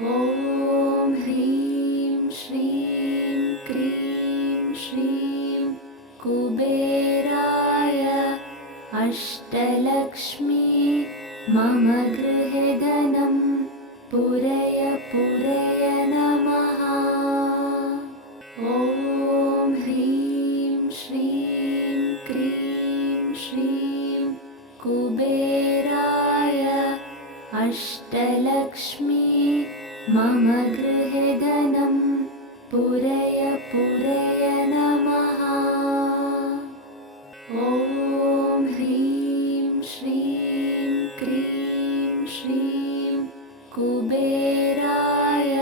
ॐ ह्रीं श्रीं क्रीं श्रीं कुबेराय अष्टलक्ष्मी मम गृहे धनं पूरय पूरय नमः। ॐ ह्रीं श्रीं क्रीं श्रीं कुबेराय अष्टलक्ष्मी मम गृहे धनं पूरय पूरय नमः। ॐ ह्रीं श्रीं क्रीं श्रीं कुबेराय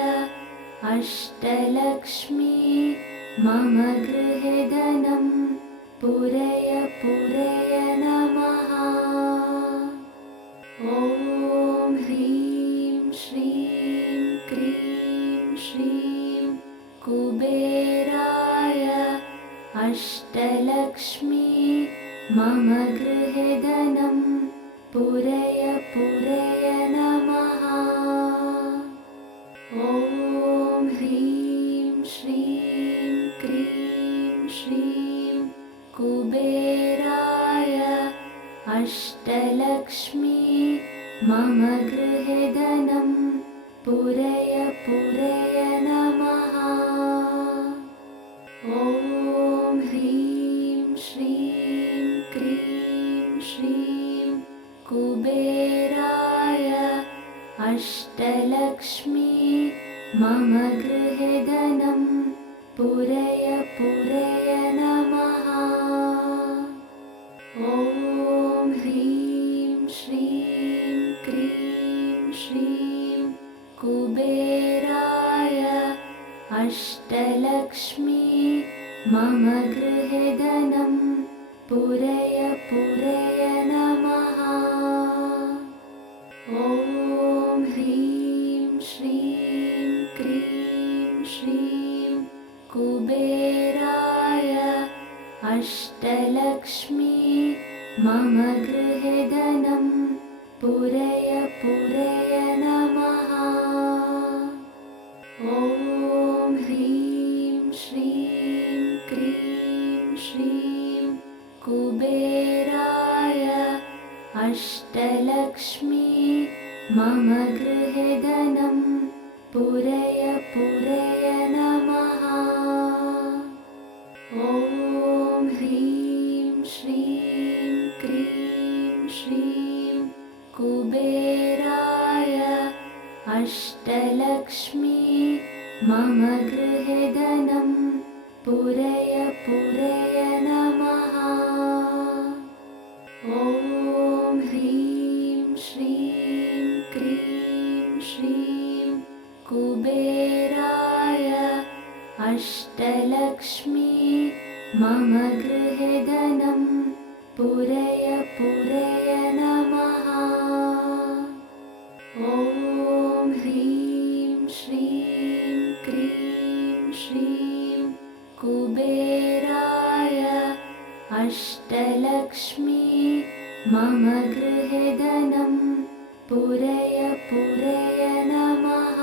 अष्टलक्ष्मी मम गृहे धनं पूरय पूरय नमः। ॐ ह्रीं श्रीं क्रीं श्रीं कुबेराय अष्टलक्ष्मी मम गृहे धनं पूरय पूरय नमः। ॐ ह्रीं श्रीं क्रीं श्रीं कुबेराय अष्टलक्ष्मी मम गृहे धनं पूरय पूरय नमः। ॐ ह्रीं श्रीं क्रीं श्रीं कुबेराय अष्टलक्ष्मी मम गृहे धनं पूरय पूरय नमः। ॐ ह्रीं श्रीं क्रीं श्रीं कुबेराय अष्टलक्ष्मी मम गृहे धनं पूरय पूरय नमः। ॐ ह्रीं श्रीं क्रीं श्रीं कुबेराय अष्टलक्ष्मी मम गृहे धनं पूरय पूरय नमः। ॐ ह्रीं श्रीं क्रीं श्रीं कुबेराय अष्टलक्ष्मी मम गृहे धनं पूरय पूरय नमः। ॐ ह्रीं श्रीं क्रीं श्रीं कुबेराय अष्टलक्ष्मी मम गृहे धनं पूरय पूरय नमः। ॐ ह्रीं श्रीं क्रीं श्रीं कुबेराय अष्टलक्ष्मी मम गृहे धनं पूरय पूरय नमः। ॐ ह्रीं श्रीं क्रीं श्रीं कुबेराय अष्टलक्ष्मी मम गृहे धनं पूरय पूरय नमः।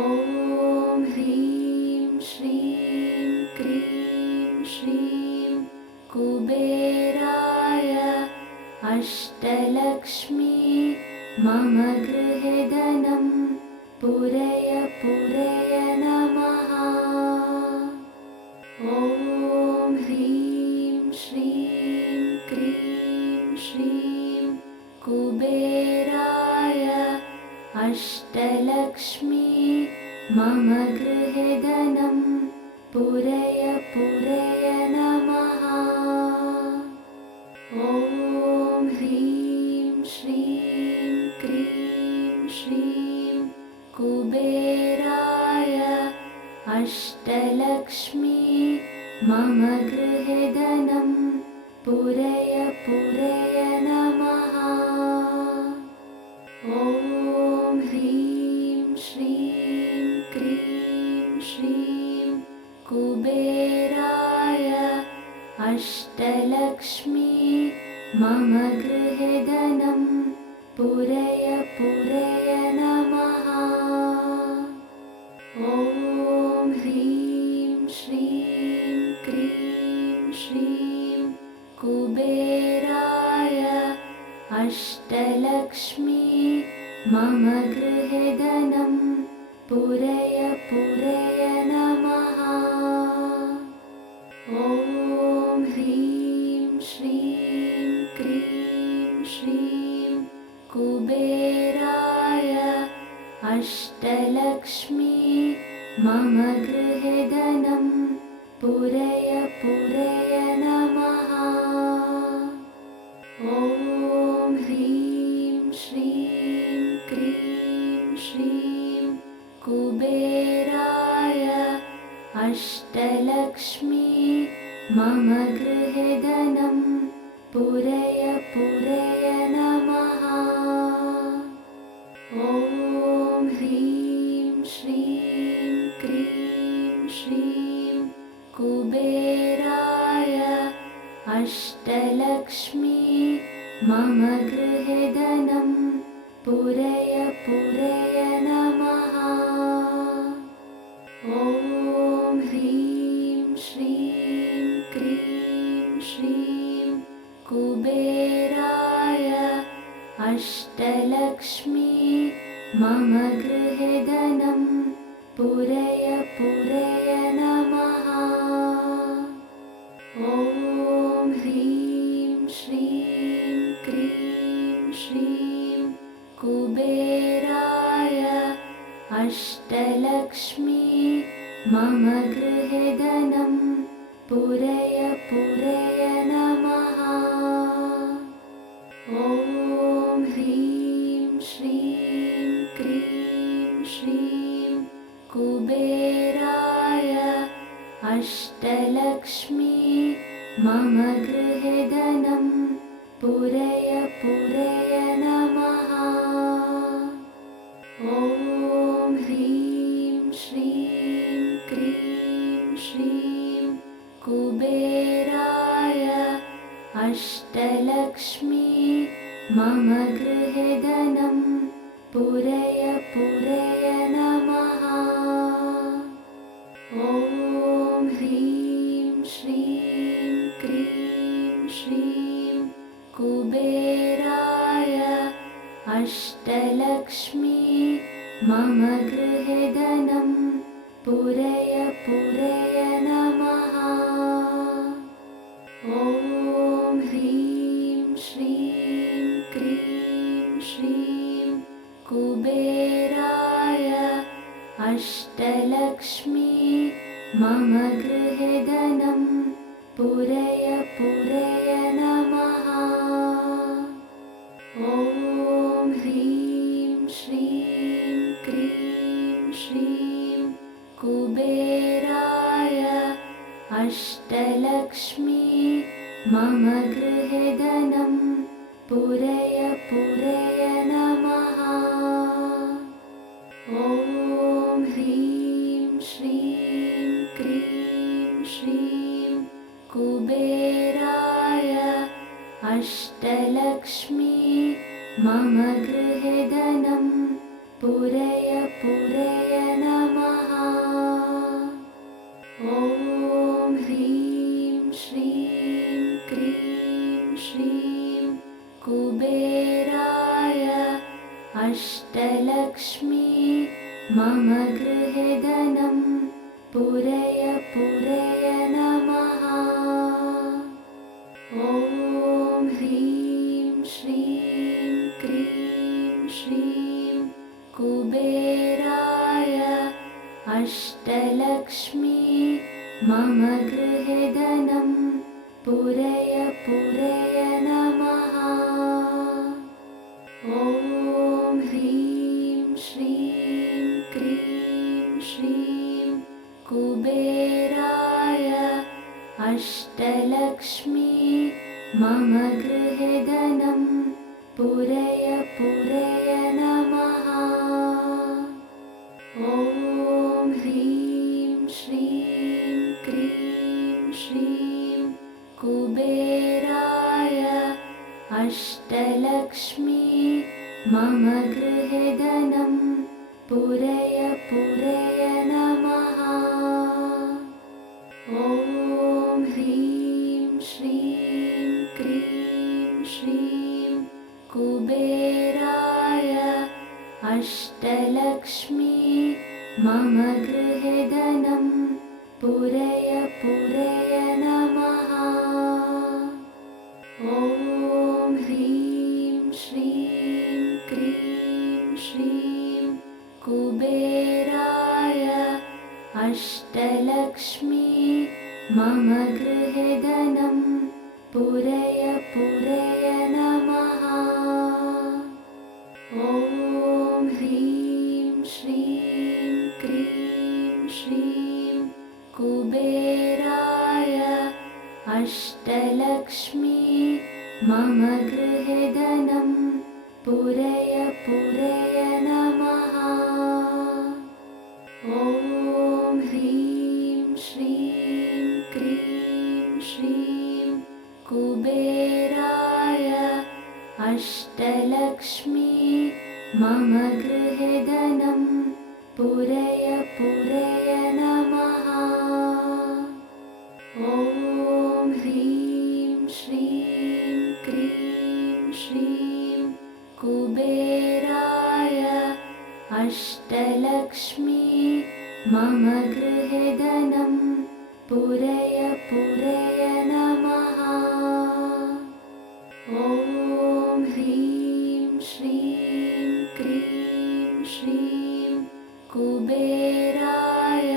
ॐ ह्रीं श्रीं क्रीं श्रीं कुबेराय अष्टलक्ष्मी मम गृहे धनं पूरय पूरय नमः। ॐ ह्रीं श्रीं क्रीं श्रीं कुबेराय अष्टलक्ष्मी मम गृहे धनं पूरय पूरय नमः। ॐ ह्रीं श्रीं क्रीं श्रीं कुबेराय अष्टलक्ष्मी मम गृहे धनं पूरय पूरय नमः। ॐ ह्रीं श्रीं क्रीं श्रीं कुबेराय अष्टलक्ष्मी मम गृहे धनं पूरय पूरय नमः। मम गृहे धनं पूरय पूरय नमः। ॐ ह्रीं श्रीं क्रीं श्रीं कुबेराय अष्टलक्ष्मी मम गृहे धनं पूरय पूरय नमः। ॐ ह्रीं श्रीं क्रीं श्रीं कुबेराय अष्टलक्ष्मी मम गृहे धनं पूरय पूरय नमः। ॐ ह्रीं श्रीं क्रीं श्रीं कुबेराय अष्टलक्ष्मी मम गृहे धनं पूरय पूरय नमः। ॐ ह्रीं श्रीं क्रीं श्रीं कुबेराय अष्टलक्ष्मी मम गृहे धनं पूरय पूरय नमः। ॐ ह्रीं श्रीं क्रीं श्रीं कुबेराय अष्टलक्ष्मी मम गृहे धनं पूरय पूरय नमः। ॐ ह्रीं श्रीं क्रीं श्रीं कुबेराय अष्टलक्ष्मी मम गृहे धनं पूरय पूरय नमः। ॐ ह्रीं श्रीं क्रीं श्रीं कुबेराय अष्टलक्ष्मी मम गृहे धनं पूरय पूरय नमः। ॐ ह्रीं श्रीं क्रीं श्रीं कुबेराय अष्टलक्ष्मी मम गृहे धनं पूरय पूरय नमः। ॐ ह्रीं श्रीं क्रीं श्रीं कुबेराय अष्टलक्ष्मी मम गृहे धनं पूरय पूरय नमः। ॐ ह्रीं श्रीं क्रीं श्रीं कुबेराय अष्टलक्ष्मी मम गृहे धनं पूरय पूरय नमः। ॐ ह्रीं श्रीं क्रीं श्रीं कुबेराय अष्टलक्ष्मी मम गृहे धनं पूरय पूरय नमः। ॐ ह्रीं श्रीं क्रीं श्रीं कुबेराय अष्टलक्ष्मी मम गृहे धनं पूरय पूरय नमः। ॐ ह्रीं श्रीं क्रीं श्रीं कुबेराय अष्टलक्ष्मी मम गृहे धनं पूरय पूरय नमः। ॐ ह्रीं श्रीं क्रीं श्रीं कुबेराय अष्टलक्ष्मी मम गृहे धनं पूरय पूरय नमः। ॐ ह्रीं श्रीं क्रीं श्रीं कुबेराय अष्टलक्ष्मी मम गृहे धनं पूरय पूरय नमः। ॐ ह्रीं श्रीं क्रीं श्रीं कुबेराय अष्टलक्ष्मी मम गृहे धनं पूरय पूरय नमः। ॐ ह्रीं श्रीं क्रीं श्रीं कुबेराय अष्टलक्ष्मी मम गृहे धनं पूरय पूरय नमः। ॐ ह्रीं श्रीं क्रीं श्रीं कुबेराय अष्टलक्ष्मी मम गृहे धनं पूरय पूरय नमः। ॐ ह्रीं श्रीं क्रीं श्रीं कुबेराय अष्टलक्ष्मी मम गृहे धनं पूरय पूरय नमः। ॐ ह्रीं श्रीं क्रीं श्रीं कुबेराय अष्टलक्ष्मी मम गृहे धनं पूरय पूरय नमः। ॐ ह्रीं श्रीं क्रीं श्रीं कुबेराय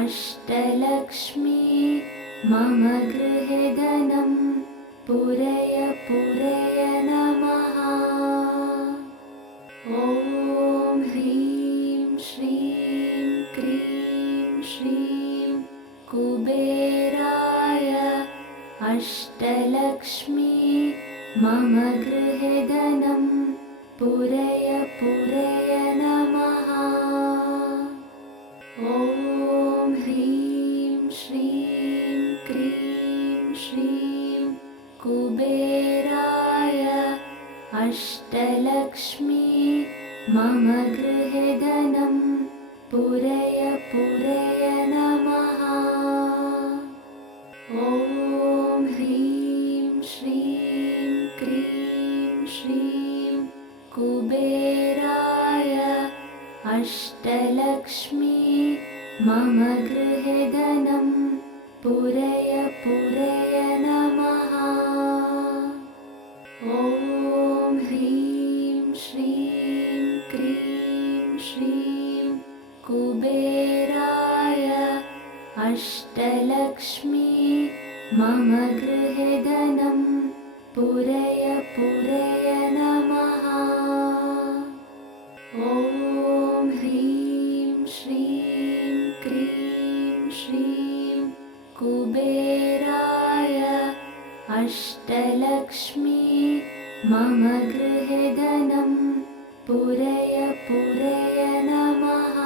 अष्टलक्ष्मी मम गृहे धनं पूरय पूरय नमः। ॐ ह्रीं श्रीं क्रीं श्रीं कुबेराय अष्टलक्ष्मी मम गृहे धनं पूरय पूरय नमः। ॐ ह्रीं श्रीं क्रीं श्रीं कुबेराय अष्टलक्ष्मी मम गृहे धनं पूरय पूरय नमः। ॐ ह्रीं श्रीं क्रीं श्रीं कुबेराय अष्टलक्ष्मी मम गृहे धनं पूरय पूरय नमः। ॐ ह्रीं श्रीं क्रीं श्रीं कुबेराय अष्टलक्ष्मी मम गृहे धनं पूरय पूरय नमः। ॐ ह्रीं श्रीं क्रीं श्रीं कुबेराय अष्टलक्ष्मी मम गृहे धनं पूरय पूरय नमः।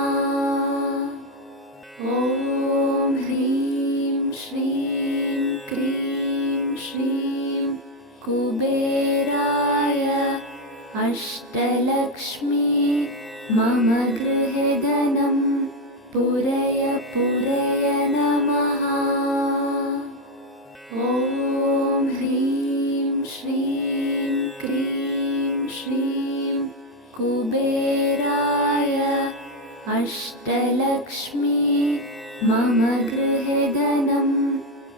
ॐ ह्रीं श्रीं क्रीं श्रीं कुबेराय अष्टलक्ष्मी मम गृहे धनं पूरय पूरय नमः। ॐ ह्रीं श्रीं क्रीं श्रीं कुबेराय अष्टलक्ष्मी मम गृहे धनं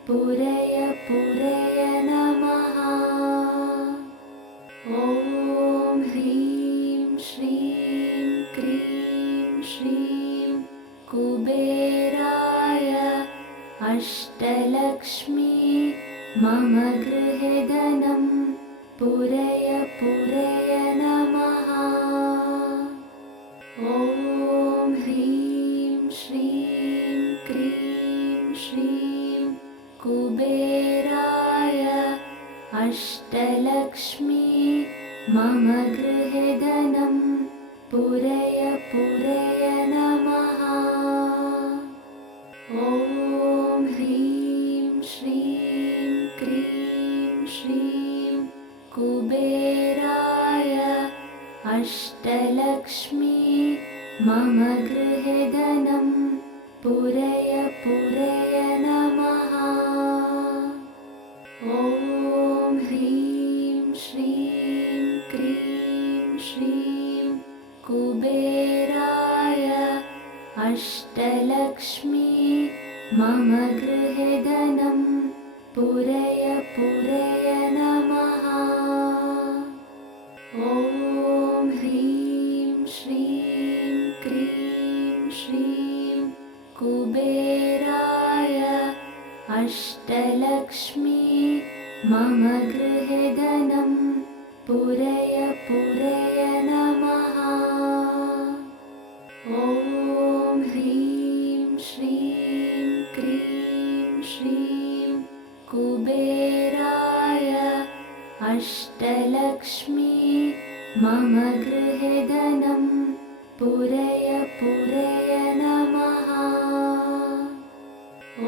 पूरय पूरय नमः। ॐ ह्रीं श्रीं क्रीं श्रीं कुबेराय अष्टलक्ष्मी मम गृहे धनं पूरय पूरय नमः। ॐ ह्रीं श्रीं क्रीं श्रीं कुबेराय अष्टलक्ष्मी मम गृहे धनं पूरय पूरय नमः। ॐ ह्रीं श्रीं क्रीं श्रीं कुबेराय अष्टलक्ष्मी मम गृहे धनं पूरय पूरय नमः। ॐ ह्रीं श्रीं क्रीं श्रीं कुबेराय अष्टलक्ष्मी मम गृहे धनं पूरय पूरय नमः। ॐ ह्रीं श्रीं क्रीं श्रीं कुबेराय अष्टलक्ष्मी मम गृहे धनं पूरय पूरय नमः। ॐ ह्रीं श्रीं क्रीं श्रीं कुबेराय अष्टलक्ष्मी मम गृहे धनं पूरय पूरय नमः।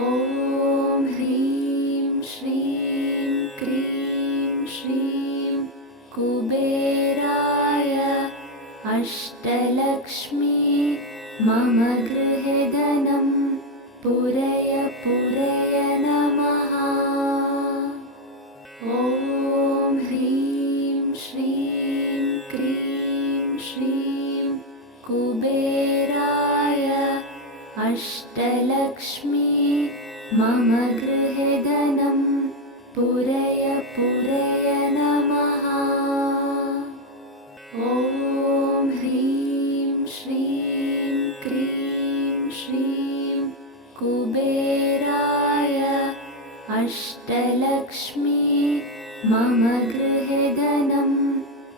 ॐ ह्रीं श्रीं क्रीं श्रीं कुबेराय अष्टलक्ष्मी मम गृहे धनं पूरय पूरय नमः। ॐ ह्रीं श्रीं क्रीं श्रीं कुबेराय अष्टलक्ष्मी मम गृहे धनं पूरय पूरय नमः। ॐ ह्रीं श्रीं क्रीं श्रीं कुबेराय अष्टलक्ष्मी मम गृहे धनं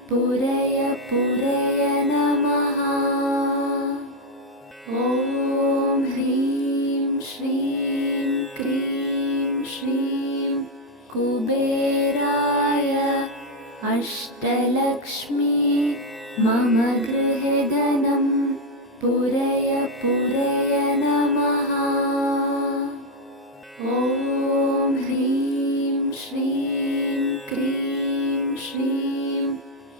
पूरय पूरय नमः। ॐ ह्रीं श्रीं क्रीं श्रीं कुबेराय अष्टलक्ष्मी मम गृहे धनं पूरय पूरय नमः। ॐ ह्रीं श्रीं क्रीं श्रीं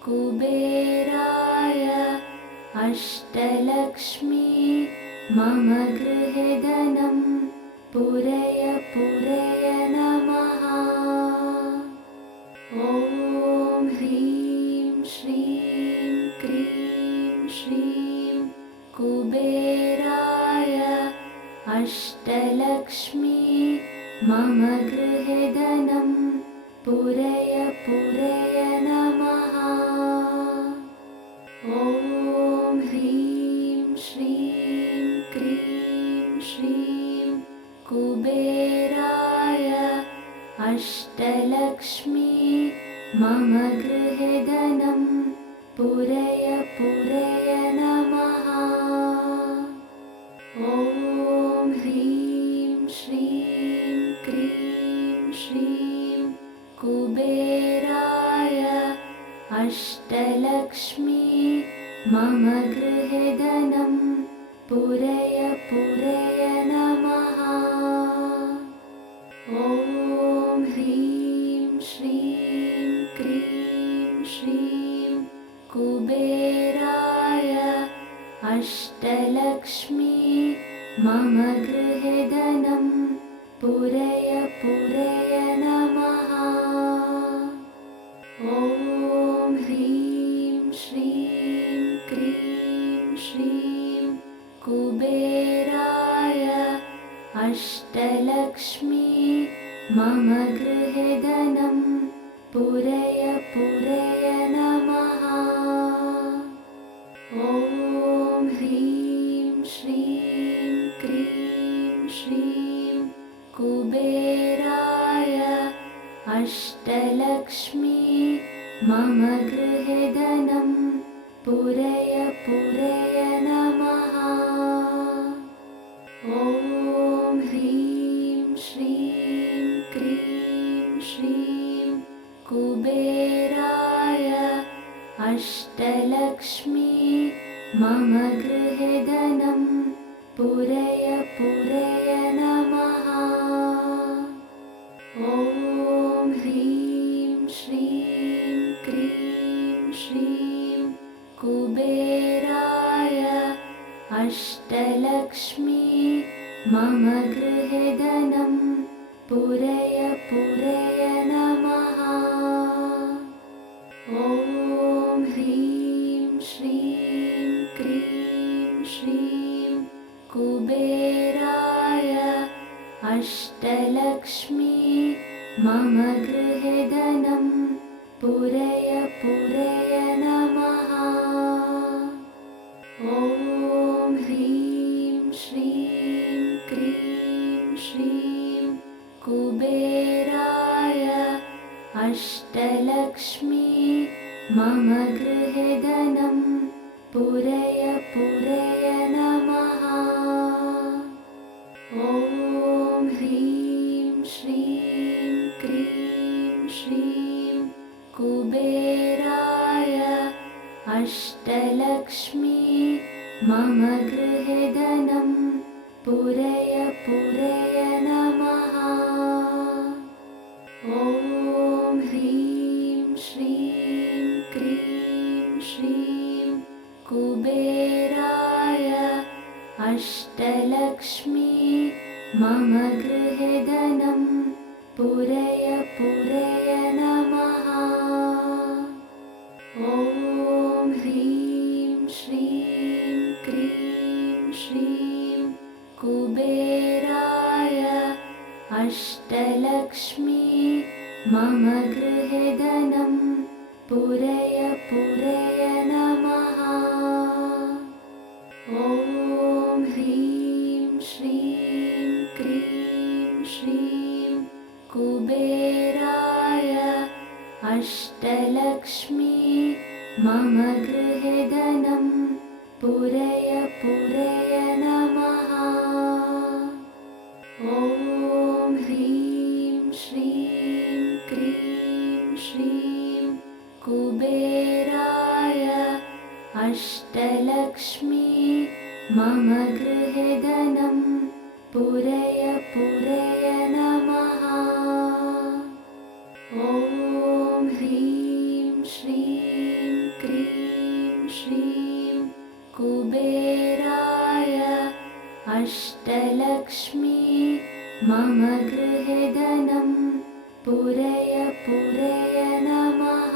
कुबेराय अष्टलक्ष्मी मम गृहे धनं पूरय पूरय नमः। ॐ ह्रीं श्रीं क्रीं श्रीं कुबेराय अष्टलक्ष्मी मम गृहे धनं पूरय पूरय नमः। ॐ ह्रीं श्रीं क्रीं श्रीं कुबेराय अष्टलक्ष्मी मम गृहे धनं पूरय पूरय नमः। ॐ ह्रीं श्रीं क्रीं श्रीं कुबेराय अष्टलक्ष्मी मम गृहे धनं पूरय पूरय नमः। ॐ ह्रीं श्रीं क्रीं श्रीं कुबेराय अष्टलक्ष्मी मम गृहे धनं पूरय पूरय नमः। ॐ ह्रीं श्रीं क्रीं श्रीं कुबेराय अष्टलक्ष्मी मम गृहे धनं पूरय पूरय नमः। ॐ ह्रीं श्रीं क्रीं श्रीं कुबेराय अष्टलक्ष्मी मम गृहे धनं पूरय पूरय नमः। ॐ ह्रीं श्रीं क्रीं श्रीं कुबेराय अष्टलक्ष्मी मम गृहे धनं पूरय पूरय नमः। ॐ ह्रीं श्रीं क्रीं श्रीं कुबेराय अष्टलक्ष्मी मम गृहे धनं पूरय पूरय नमः। ॐ ह्रीं श्रीं कुबेराय अष्टलक्ष्मी मम गृहे धनं पूरय पूरय नमः। ॐ ह्रीं श्रीं क्रीं श्रीं कुबेराय अष्टलक्ष्मी मम गृहे धनं पूरय पूरय नमः। ॐ ह्रीं श्रीं क्रीं श्रीं कुबेराय अष्टलक्ष्मी मम गृहे धनं पूरय पूरय नमः। ॐ ह्रीं श्रीं क्रीं श्रीं कुबेराय अष्टलक्ष्मी मम गृहे धनं पूरय पूरय नमः। ॐ ह्रीं श्रीं क्रीं श्रीं कुबेराय अष्टलक्ष्मी मम गृहे धनं पूरय पूरय नमः। ॐ ह्रीं श्रीं क्रीं श्रीं कुबेराय अष्टलक्ष्मी मम गृहे धनं पूरय पूरय नमः। ॐ ह्रीं श्रीं क्रीं श्रीं कुबेराय अष्टलक्ष्मी मम गृहे धनं पूरय पूरय नमः। ॐ ह्रीं श्रीं क्रीं श्रीं कुबेराय अष्टलक्ष्मी मम गृहे धनं पूरय पूरय नमः।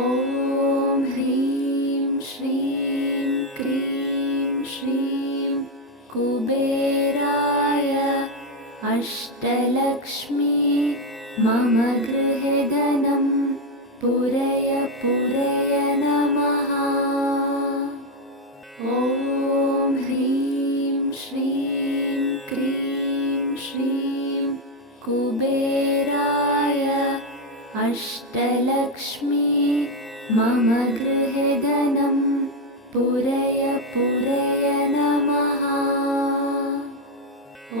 ॐ ह्रीं श्रीं क्रीं श्रीं कुबेराय अष्टलक्ष्मी मम गृहे धनं पूरय पूरय नमः। ॐ ह्रीं श्रीं क्रीं श्रीं कुबेराय अष्टलक्ष्मी मम गृहे धनं पूरय पूरय नमः।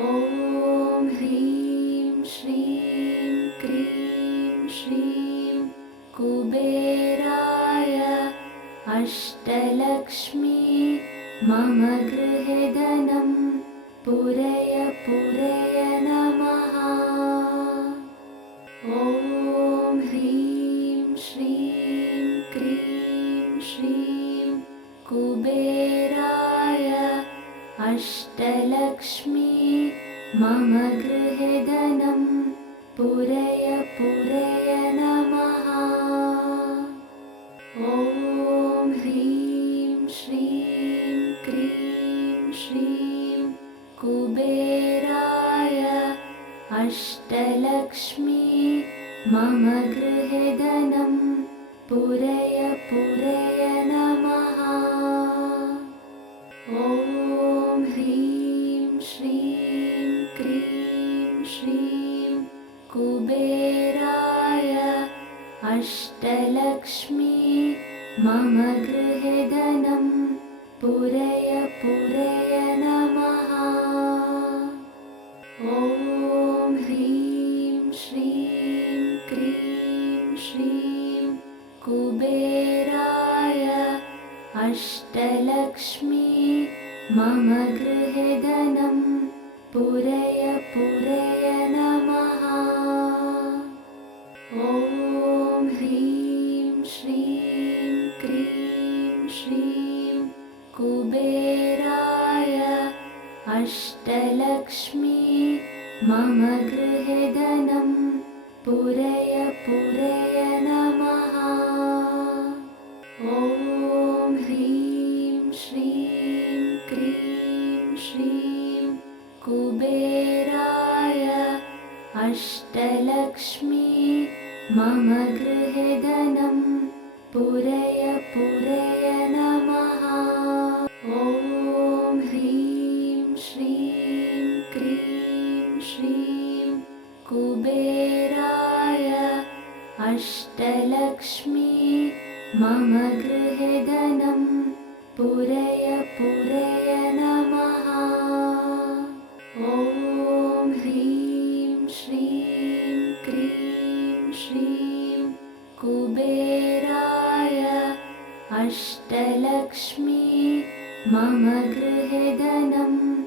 ॐ ह्रीं श्रीं क्रीं श्रीं कुबेराय अष्टलक्ष्मी मम गृहे धनं पूरय पूरय नमः। ॐ ह्रीं श्रीं क्रीं श्रीं कुबेराय अष्टलक्ष्मी मम गृहे धनं पूरय पूरय नमः। ॐ ह्रीं श्रीं क्रीं श्रीं कुबेराय अष्टलक्ष्मी मम गृहे धनं पूरय पूरय नमः। ॐ ह्रीं श्रीं क्रीं श्रीं कुबेराय अष्टलक्ष्मी मम गृहे धनं पूरय पूरय नमः। ॐ ह्रीं श्रीं क्रीं श्रीं कुबेराय अष्टलक्ष्मी मम गृहे धनं पूरय पूरय नमः। ॐ ह्रीं श्रीं क्रीं श्रीं कुबेराय अष्टलक्ष्मी मम गृहे धनं पूरय पूरय नमः। ॐ ह्रीं श्रीं क्रीं मम गृहे धनं पूरय पूरय नमः। ॐ ह्रीं श्रीं क्रीं श्रीं कुबेराय अष्टलक्ष्मी मम गृहे धनं पूरय पूरय नमः। ॐ ह्रीं श्रीं क्रीं श्रीं कुबेराय अष्टलक्ष्मी मम गृहे धनं